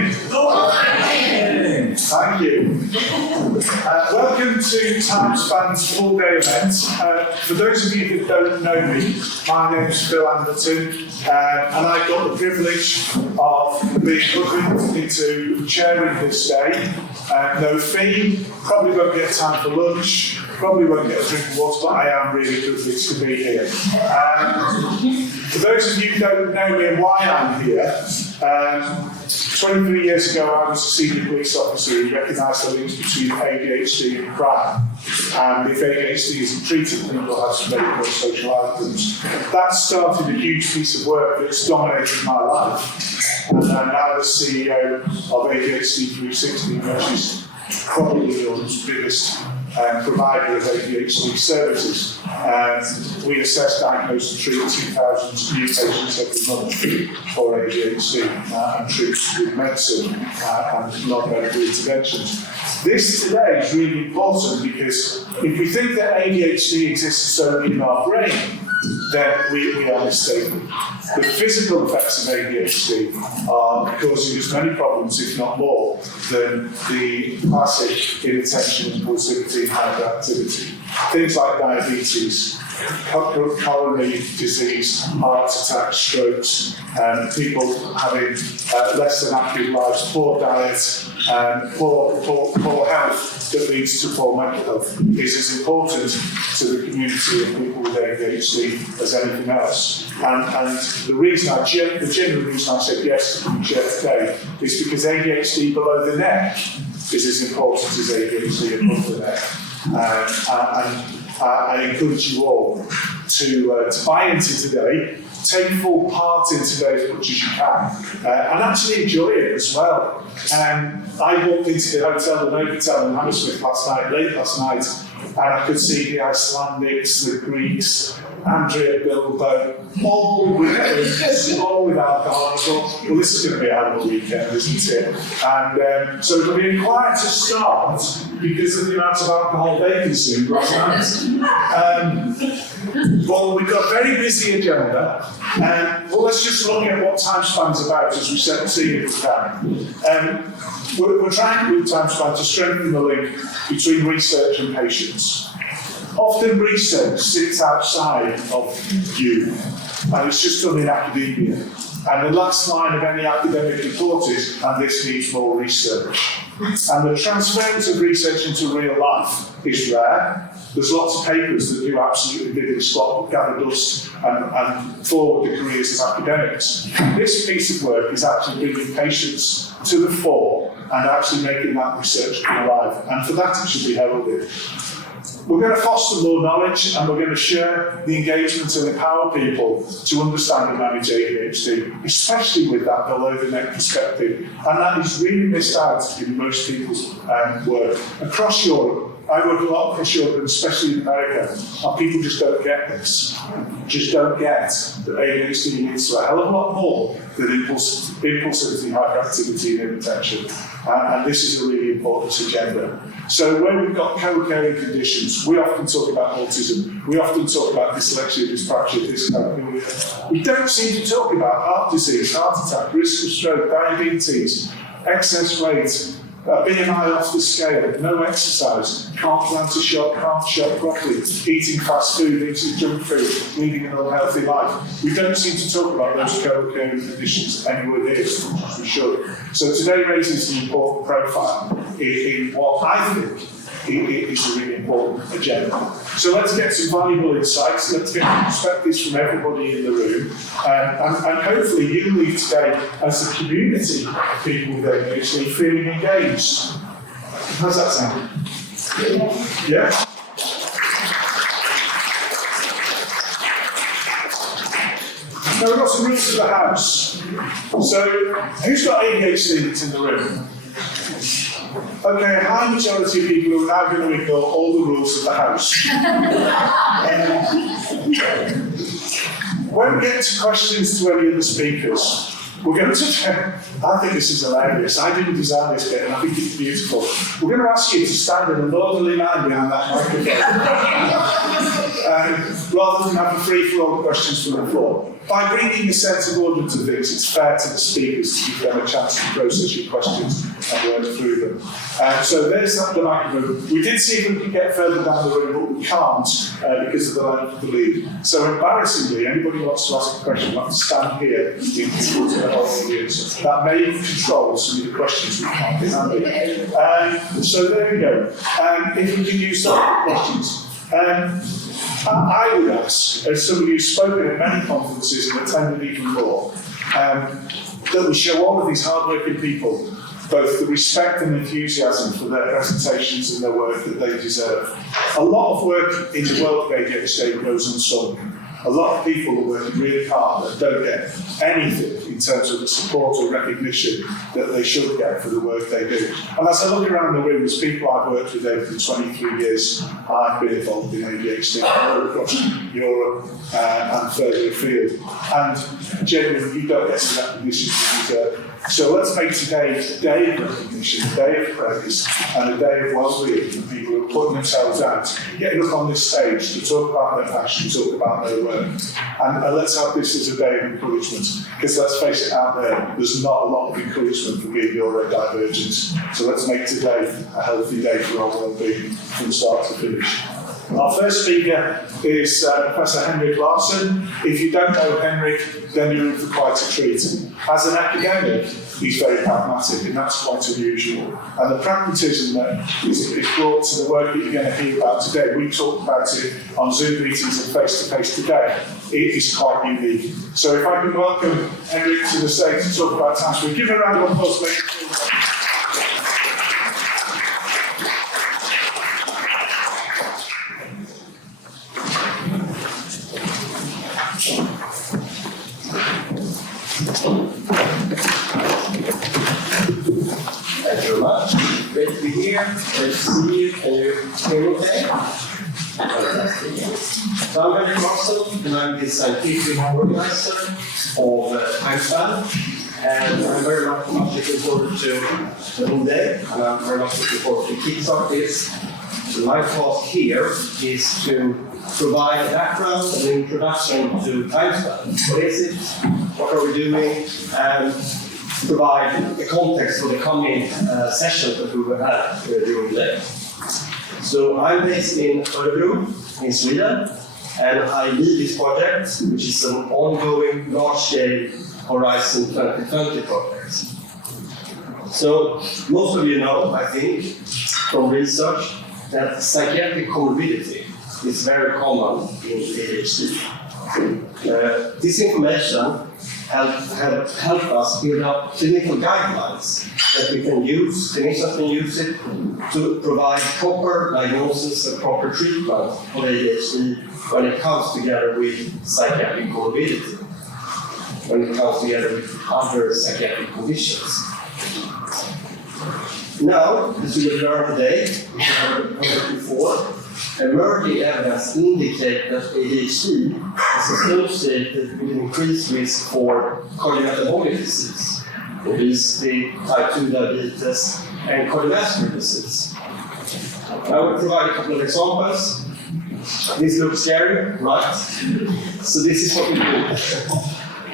morning. Thank you. Welcome to TIMESPAN's full-day event. For those of you that don't know me, my name is Phil Anderton, and I've got the privilege of being put into chairing this day. No fee, probably won't get time for lunch, probably won't get a drink of water, but I am really privileged to be here. For those of you who don't know me and why I'm here, 23 years ago I was a senior police officer who recognised the links between ADHD and crime. And if ADHD isn't treated, people have some very poor social outcomes. That started a huge piece of work that's dominated my life. And I'm now the CEO of ADHD 360, which is probably the world's biggest provider of ADHD services. We assess, diagnose and treat 2,000 new patients every month for ADHD and treat with medicine and non-medical interventions. This today is really important because if we think that ADHD exists solely in our brain, then we are mistaken. The physical effects of ADHD are causing as many problems, if not more, than the classic inattention, impulsivity, and hyperactivity. Things like diabetes, coronary disease, heart attacks, strokes, people having less than active lives, poor diet, poor health that leads to poor mental health is as important to the community of people with ADHD as anything else. And the reason the genuine reason I said yes to the chair today is because ADHD below the neck is as important as ADHD above the neck. I encourage you all to buy into today, take full part in today as much as you can, and actually enjoy it as well. I walked into the hotel, the Novotel in Hammersmith late last night, and I could see the Icelandics, the Greeks, Andrea Bilbo, all with alcohol. I thought, well, this is going to be a hell of a weekend, isn't it? And so it'll be a quieter start because of the amount of alcohol they consumed last night. Well, we've got a very busy agenda. Well, let's just look at what TIMESPAN's about as we set the scene if we can. We're trying with TIMESPAN to strengthen the link between research and patients. Often research sits outside of you, and it's just done in academia. And the last line of any academic report is, and this needs more research. And the transference of research into real life is rare. There's lots of papers that do absolutely big and spot, gather dust and forward the careers of academics. This piece of work is actually bringing patients to the fore and actually making that research come alive. And for that, it should be heralded. We're going to foster more knowledge and we're going to share the engagement and empower people to understand and manage ADHD, especially with that below the neck perspective. And that is really missed out in most people's work. Across Europe, I work a lot across Europe, and especially in America, and people just don't get this. Just don't get that ADHD leads to a hell of a lot more than impulsivity, hyperactivity, and inattention. And this is a really important agenda. So when we've got co-occurring conditions, we often talk about autism, we often talk about dyslexia, dyspraxia, dyscalculia. We don't seem to talk about heart disease, heart attack, risk of stroke, diabetes, excess weight, BMI off the scale, no exercise, can't plan to shop, can't shop properly, eating fast food, eating junk food, leading an unhealthy life. We don't seem to talk about those co-occurring conditions anywhere near as much as we should. So today raises an important profile in what I think is a really important agenda. So let's get some valuable insights, let's get perspectives from everybody in the room, and hopefully you leave today as a community of people with ADHD feeling engaged. How's that sound? Yeah? Now we've got some rules of the house. So who's got ADHD that's in the room? Okay, a high majority of people who are now going to ignore all the rules of the house. When we get to questions to any of the speakers, we're going to, I think this is hilarious, I didn't design this bit and I think it's beautiful. We're going to ask you to stand in an orderly line behind that microphone, rather than have a free-for-all questions from the floor. by bringing a sense of order to things, it's fair to the speakers to give them a chance to process your questions and work through them. So there's the microphone. We did see if we could get further down the room, but we can't because of the length of the lead. So embarrassingly, anybody who wants to ask a question will have to stand here in front of the whole audience. That may control some of the questions we can't be handy. So there we go. If we can use some questions. I would ask, as somebody who's spoken at many conferences and attended even more, that we show all of these hard-working people both the respect and enthusiasm for their presentations and their work that they deserve. A lot of work in the world of ADHD goes unsung. A lot of people are working really hard and don't get anything in terms of the support or recognition that they should get for the work they do. And as I look around the room, as people I've worked with over the 23 years I've been involved in ADHD across Europe and further afield. And genuinely, you don't get the recognition you deserve. So let's make today a day of recognition, a day of praise, and a day of well-being for people who are putting themselves out, getting up on this stage to talk about their passion, talk about their work. And let's have this as a day of encouragement, because let's face it, out there's not a lot of encouragement for being neurodivergent. So let's make today a healthy day for our well-being from start to finish. Our first speaker is Professor Henrik Larsson. If you don't know Henrik, then you're in for quite a treat. As an academic, he's very pragmatic, and that's quite unusual. And the pragmatism that is brought to the work that you're going to hear about today, we talked about it on Zoom meetings and face-to-face today, it is quite unique. So if I can welcome Henrik to the stage to talk about TIMESPAN, give a round of applause. Thank you very much. Great to be here. Great to see you. Can you hear me okay? Fantastic. So I'm Henrik Larsson, and I'm the scientific organizer of TIMESPAN. And I'm very much looking forward to the whole day, and I'm very much looking forward to kickstart this. So my task here is to provide a background and introduction to TIMESPAN. What is it? What are we doing? And provide the context for the coming sessions that we will have during the day. So I'm based in Örebro, in Sweden, and I lead this project, which is an ongoing large-scale Horizon 2020 project. So most of you know, I think, from research, that psychiatric comorbidity is very common in ADHD. This information help us build up clinical guidelines that we can use, clinicians can use it to provide proper diagnosis and proper treatment of ADHD when it comes together with psychiatric comorbidity, when it comes together with other psychiatric conditions. Now, as we will learn today, we have heard before, emerging evidence indicate that ADHD is associated with an increased risk for cardiometabolic disease, obesity, type 2 diabetes, and cardiovascular disease. I will provide a couple of examples. This looks scary, right? So this is what we do.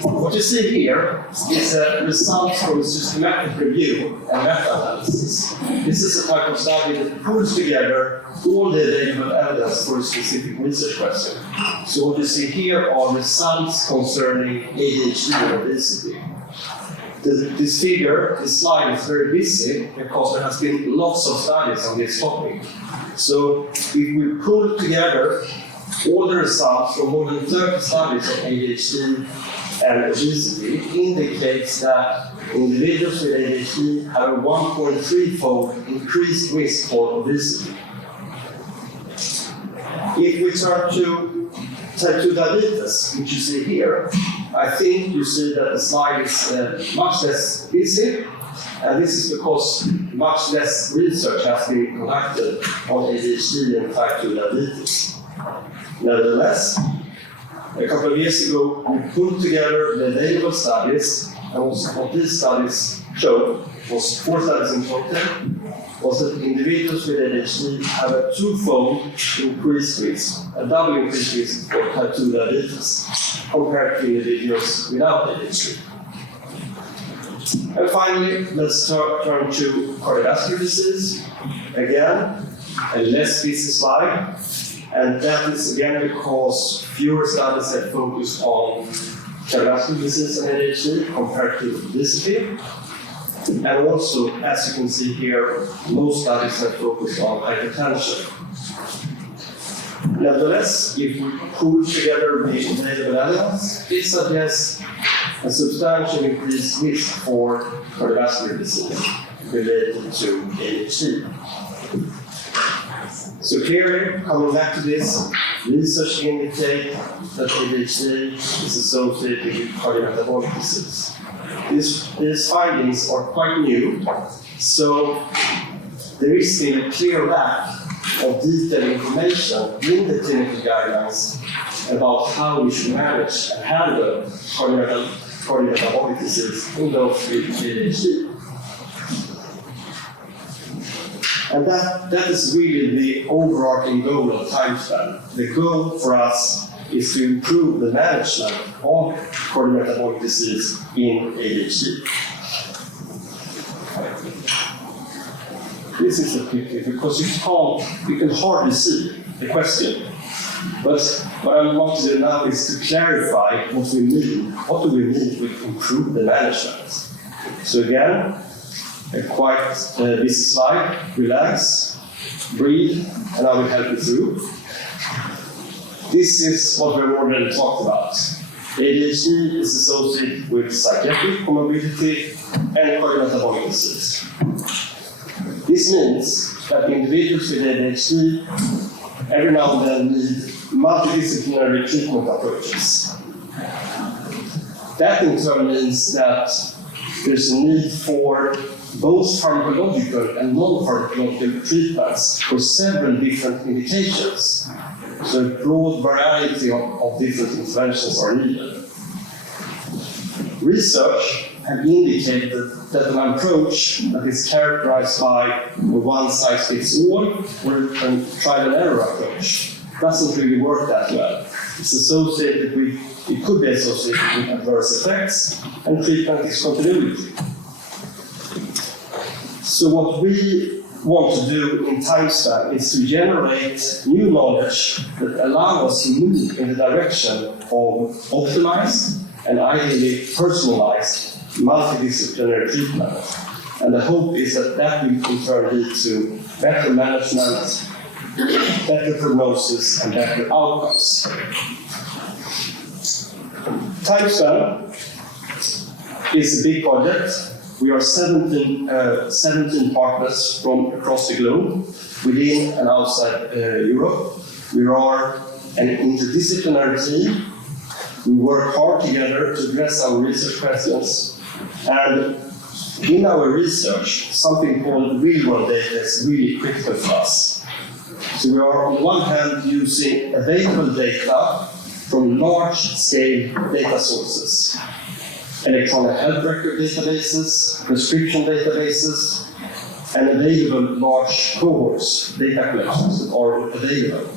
What you see here is results from a systematic review and meta-analysis. This is a type of study that pulls together all the available evidence for a specific research question. So what you see here are results concerning ADHD and obesity. This slide is very busy because there has been lots of studies on this topic. So if we pull together all the results from more than 30 studies on ADHD and obesity, it indicates that individuals with ADHD have a 1.3-fold increased risk for obesity. If we turn to type 2 diabetes, which you see here, I think you see that the slide is much less busy, and this is because much less research has been conducted on ADHD and type 2 diabetes. Nevertheless, a couple of years ago, we put together the available studies, and also what these studies show was 4 studies in total, was that individuals with ADHD have a twofold increased risk, a double increased risk for type 2 diabetes compared to individuals without ADHD. And finally, let's turn to cardiovascular disease. Again, a less busy slide, and that is again because fewer studies have focused on cardiovascular disease and ADHD compared to obesity. And also, as you can see here, most studies have focused on hypertension. Nevertheless, if we pull together the available evidence, it suggests a substantial increased risk for cardiovascular disease related to ADHD. So clearly, coming back to this, research indicates that ADHD is associated with cardiometabolic disease. These findings are quite new, so there is still a clear lack of detailed information in the clinical guidelines about how we should manage and handle cardiometabolic disease in those with ADHD. And that is really the overarching goal of TIMESPAN. The goal for us is to improve the management of cardiometabolic disease in ADHD. This is a picture because you can hardly see the question. But what I want to do now is to clarify what we mean. What do we mean with improve the management? So again, a quite busy slide. Relax, breathe, and I will help you through. This is what we've already talked about. ADHD is associated with psychiatric comorbidity and cardiometabolic disease. This means that individuals with ADHD every now and then need multidisciplinary treatment approaches. That in turn means that there's a need for both pharmacological and non-pharmacological treatments for several different indications. So a broad variety of different interventions are needed. Research has indicated that an approach that is characterized by a one-size-fits-all or a trial-and-error approach doesn't really work that well. It could be associated with adverse effects and treatment discontinuity. So what we want to do in TIMESPAN is to generate new knowledge that allow us to move in the direction of optimized and ideally personalized multidisciplinary treatment. And the hope is that that will in turn lead to better management, better prognosis, and better outcomes. TIMESPAN is a big project. We are 17 partners from across the globe, within and outside Europe. We are an interdisciplinary team. We work hard together to address our research questions. And in our research, something called real-world data is really critical for us. So we are on one hand using available data from large-scale data sources. Electronic health record databases, prescription databases, and available large cohorts, data collections that are available.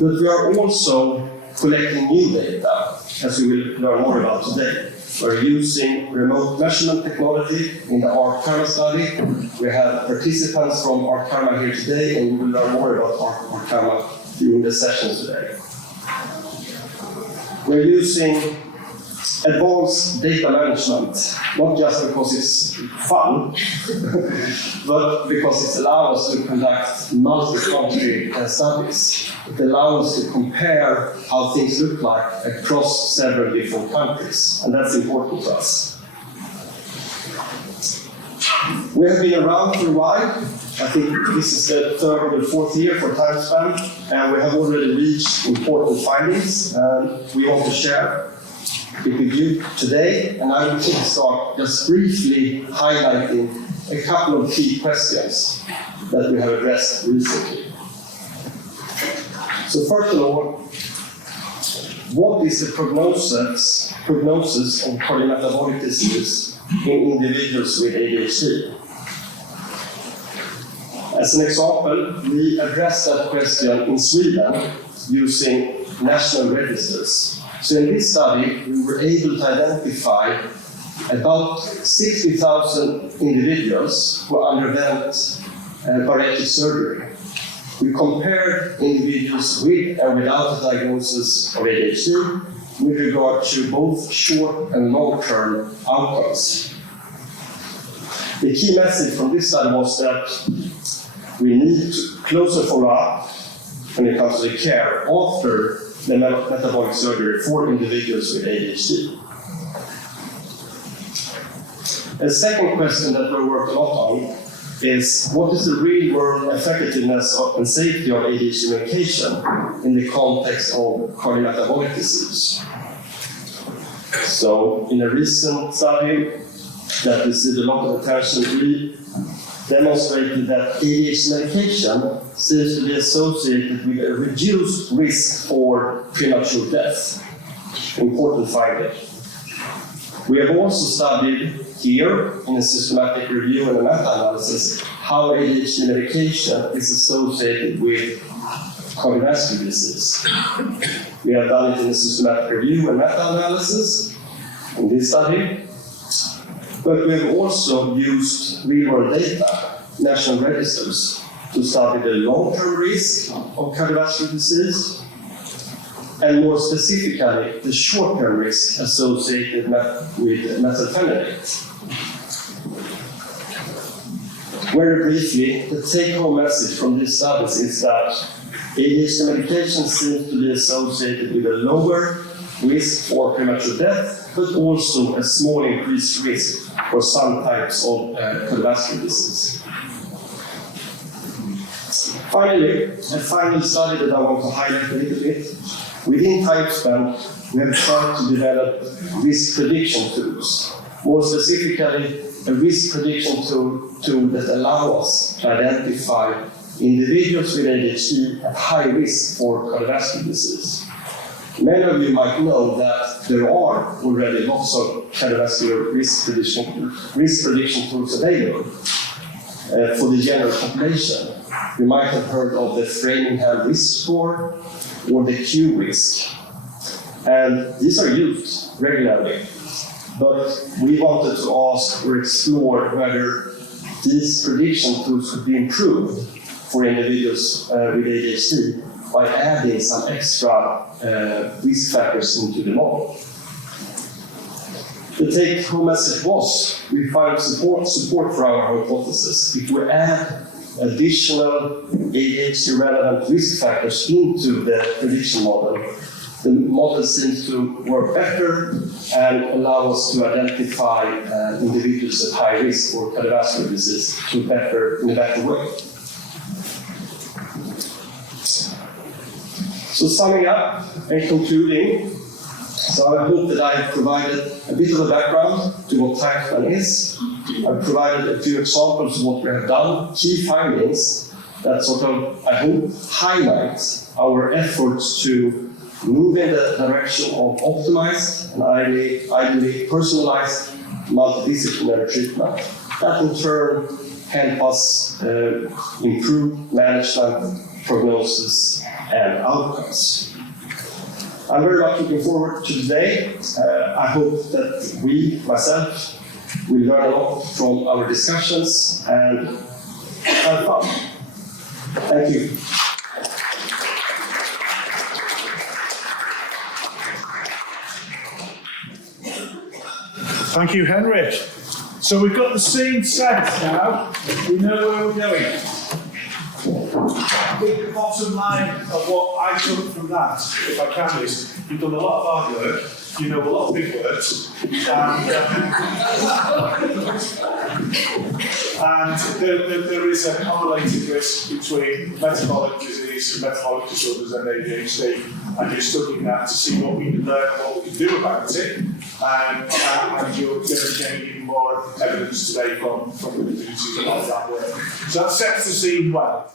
But we are also collecting new data, as we will learn more about today. We're using remote measurement technology in the ARC-TARMA study. We have participants from ARC-TARMA here today, and we will learn more about ARC-TARMA during the session today. We're using advanced data management, not just because it's fun, but because it allows us to conduct multi-country studies. It allows us to compare how things look like across several different countries, and that's important for us. We have been around for a while. I think this is the third or fourth year for TIMESPAN, and we have already reached important findings, and we want to share it with you today. And I will start just briefly highlighting a couple of key questions that we have addressed recently. So first of all, what is the prognosis of cardiometabolic disease in individuals with ADHD. As an example, we addressed that question in Sweden using national registers. So in this study, we were able to identify about 60,000 individuals who underwent bariatric surgery. We compared individuals with and without a diagnosis of ADHD with regard to both short and long-term outcomes. The key message from this study was that we need closer follow-up when it comes to the care after the metabolic surgery for individuals with ADHD. A second question that we work a lot on is what is the real-world effectiveness and safety of ADHD medication in the context of cardiometabolic disease? So, in a recent study that received a lot of attention, we demonstrated that ADHD medication seems to be associated with a reduced risk for premature death. Important finding. We have also studied here, in a systematic review and a meta-analysis, how ADHD medication is associated with cardiovascular disease. We have done it in a systematic review and meta-analysis in this study, but we have also used real-world data, national registers, to study the long-term risk of cardiovascular disease, and more specifically, the short-term risk associated with methylphenidate. Very briefly, the take-home message from these studies is that ADHD medication seems to be associated with a lower risk for premature death, but also a small increased risk for some types of cardiovascular disease. Finally, a final study that I want to highlight a little bit. Within TIMESPAN, we have tried to develop risk prediction tools. More specifically, a risk prediction tool that allows us to identify individuals with ADHD at high risk for cardiovascular disease. Many of you might know that there are already lots of cardiovascular risk prediction tools available for the general population. You might have heard of the Framingham risk score or the Q risk. And these are used regularly. But we wanted to ask or explore whether these prediction tools could be improved for individuals with ADHD by adding some extra risk factors into the model. The take-home message was we find support for our hypothesis. If we add additional ADHD-relevant risk factors into the prediction model, the model seems to work better and allow us to identify individuals at high risk for cardiovascular disease in a better way. So summing up and concluding, so I hope that I have provided a bit of a background to what TIMESPAN is. I've provided a few examples of what we have done, key findings that sort of, I hope, highlight our efforts to move in the direction of optimized and ideally personalized multidisciplinary treatment. That in turn help us improve management, prognosis, and outcomes. I'm very much looking forward to today. I hope that we, myself, will learn a lot from our discussions and have fun. Thank you. Thank you, Henrik. So we've got the scene set now. We know where we're going. I think the bottom line of what I took from that, if I can, is you've done a lot of hard work, you know a lot of big words, and there is a correlated risk between metabolic disease and metabolic disorders and ADHD, and you're studying that to see what we can learn and what we can do about it, and you're going to gain even more evidence today from the community of that work. So that sets the scene well.